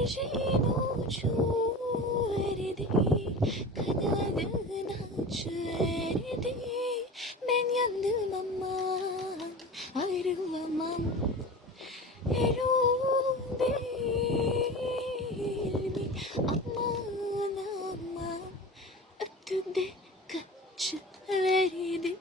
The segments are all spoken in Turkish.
Güvercin uçuverdi, kanadını açıverdi. Ben yandım aman, ayrılamam. Erol değil mi? Aman aman, öptü de kaçıverdi.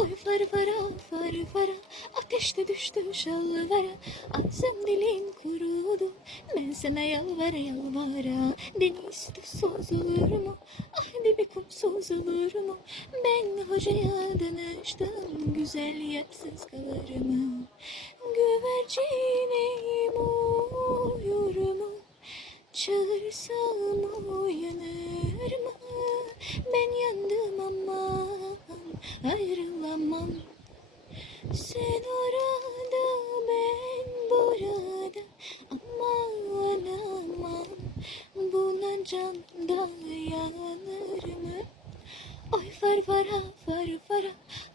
Oy fara fara fara fara, ateşte düştü şalvara. Ağzım dilim kurudu, ben sana yalvara yalvara. Deniz tuzsuz olur mu? Ah dibi kumsuz olur mu? Ben hocaya danıştım, güzel yersiz kalır mı? Güvercinim uyur mu? Çağırsam uyanır mı? Ben yandım aman, ayrılamam. Sen orada, ben burada. Aman aman, buna can dayanır mı? Ay far fara far fara,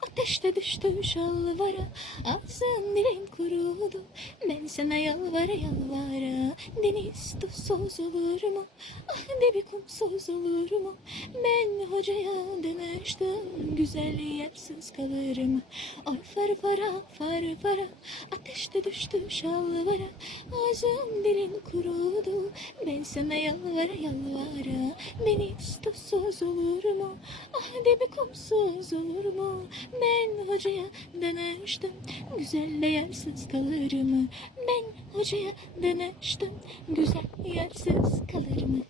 ateşte düştü şalvara. Ağzım dilim kurudu, ben sana yalvara yalvara. Deniz tuzsuz olur mu? Ah dibi kumsuz olur mu? Ben hocaya danıştım, güzel yersiz kalır mı? Ay far fara far fara, ateşte düştü şalvara. Ağzım dilim kurudu, ben sana yalvara yalvara. Deniz tuzsuz olur mu? Ah dibi kumsuz olur mu? Ben hocaya danıştım, güzel yersiz kalır mı? Ben hocaya danıştım, güzel yersiz kalır mı?